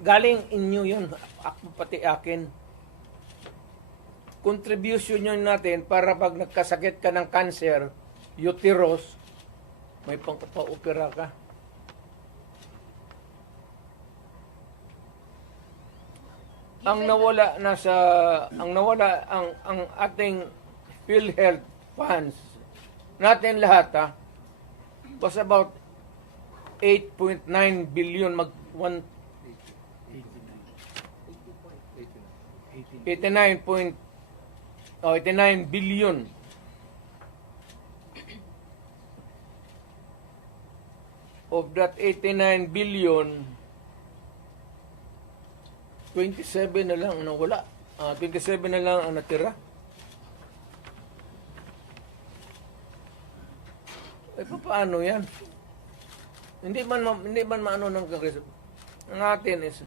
galing inyo yun, ako pati akin. Contribution yun natin para pag nagkasakit ka ng cancer, uterus, may pangpa-opera ka. Ang nawala ang ating PhilHealth funds natin lahat was about 8.9 billion 89 billion. Of that 89 billion, 27 na lang ang nawala. 27 na lang ang natira. Paano yan? Hindi man maano ng Kongreso. Ang atin is